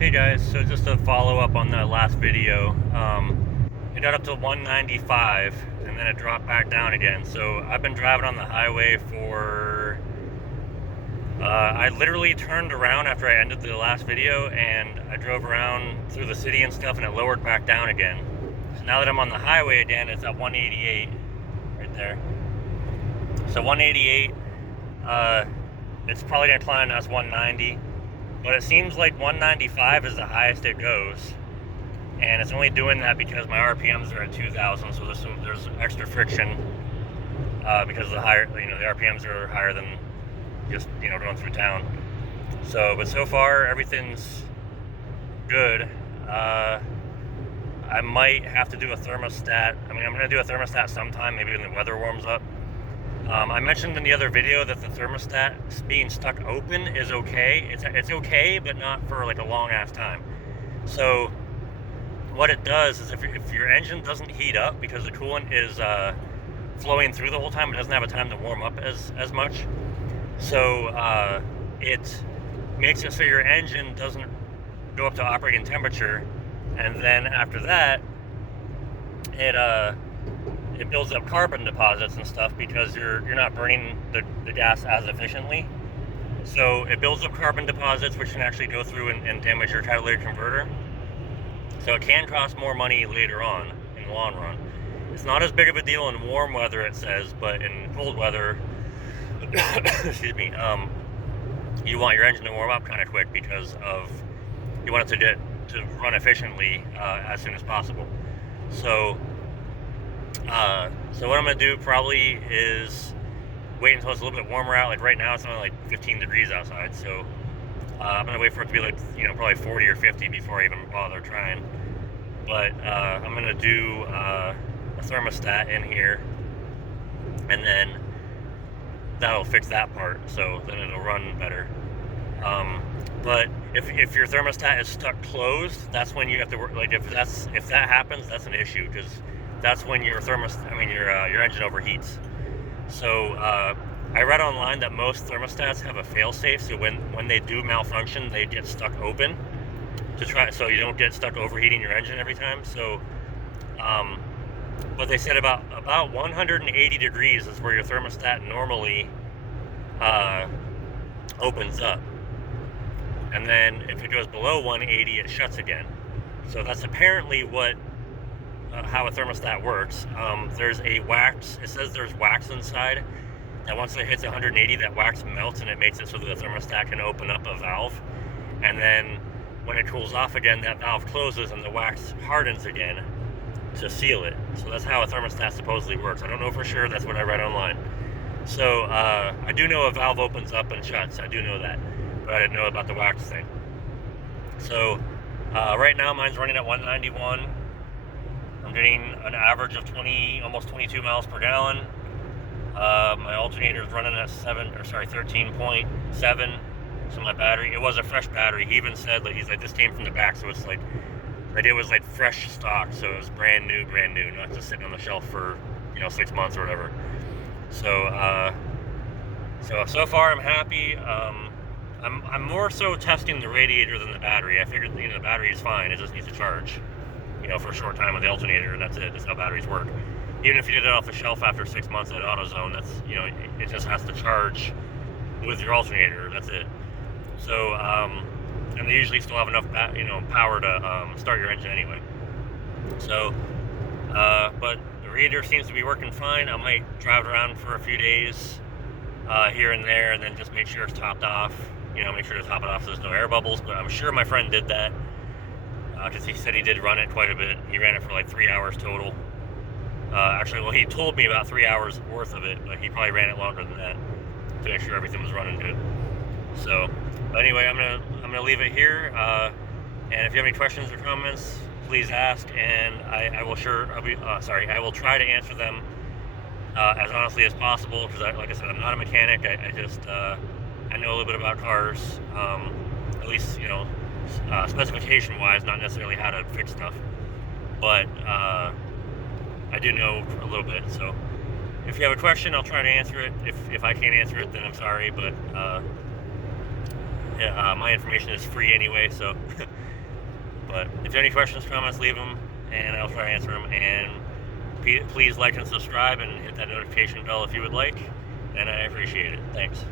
Hey guys, so just to follow up on that last video, it got up to 195 and then it dropped back down again. So I've been driving on the highway for, I literally turned around after I ended the last video and I drove around through the city and stuff and it lowered back down again. So now that I'm on the highway again, it's at 188 right there. So 188, it's probably gonna climb as 190. But it seems like 195 is the highest it goes, and it's only doing that because my RPMs are at 2,000, so there's extra friction because the higher, the RPMs are higher than just going through town. So, but so far everything's good. I might have to do a thermostat. I mean, I'm gonna do a thermostat sometime, maybe when the weather warms up. I mentioned in the other video that the thermostat being stuck open is okay. It's okay, but not for like a long ass time. So what it does is if your engine doesn't heat up because the coolant is flowing through the whole time, it doesn't have a time to warm up as much. So it makes it so your engine doesn't go up to operating temperature, and then after that, it builds up carbon deposits and stuff because you're not burning the gas as efficiently. So it builds up carbon deposits, which can actually go through and damage your catalytic converter. So it can cost more money later on in the long run. It's not as big of a deal in warm weather, it says, but in cold weather, excuse me, you want your engine to warm up kind of quick because you want it to run efficiently as soon as possible. So what I'm gonna do probably is wait until it's a little bit warmer out. Like right now, it's only like 15 degrees outside, so I'm gonna wait for it to be like probably 40 or 50 before I even bother trying. But I'm gonna do a thermostat in here, and then that'll fix that part. So then it'll run better. But if your thermostat is stuck closed, that's when you have to work. Like if that happens, that's an issue because that's when your your engine overheats. So I read online that most thermostats have a fail-safe, so when they do malfunction, they get stuck open so you don't get stuck overheating your engine every time. So but they said about 180 degrees is where your thermostat normally opens up, and then if it goes below 180, it shuts again. So that's apparently how a thermostat works. There's a wax. It says there's wax inside, and once it hits 180, that wax melts and it makes it so that the thermostat can open up a valve. And then when it cools off again, that valve closes and the wax hardens again to seal it. So that's how a thermostat supposedly works. I don't know for sure. That's what I read online. So I do know a valve opens up and shuts. I do know that, but I didn't know about the wax thing. So right now mine's running at 191. I'm getting an average of almost 22 miles per gallon. My alternator is running at 13.7. So my battery, it was a fresh battery. He even said, he's like, this came from the back, so it's like it was like fresh stock, so it was brand new, not just sitting on the shelf for 6 months or whatever. So so far I'm happy. I'm more so testing the radiator than the battery. I figured the battery is fine. It just needs to charge. For a short time with the alternator, and that's it. That's how batteries work. Even if you did it off the shelf after 6 months at AutoZone, that's it just has to charge with your alternator. That's it. So and they usually still have enough power to start your engine anyway. So but the radiator seems to be working fine. I might drive it around for a few days here and there, and then just make sure it's topped off. Make sure to top it off so there's no air bubbles. But I'm sure my friend did that. Because he said he did run it quite a bit. He ran it for like 3 hours total. Actually, he told me about 3 hours worth of it, but he probably ran it longer than that to make sure everything was running good. So, but anyway, I'm gonna leave it here. And if you have any questions or comments, please ask, and I will I will try to answer them as honestly as possible. Because, like I said, I'm not a mechanic. I know a little bit about cars, at least specification wise, not necessarily how to fix stuff, but I do know a little bit. So if you have a question, I'll try to answer it. If I can't answer it, then I'm sorry, but my information is free anyway, so But if you have any questions, comments, leave them, and I'll try to answer them. And please like and subscribe and hit that notification bell if you would like, and I appreciate it. Thanks.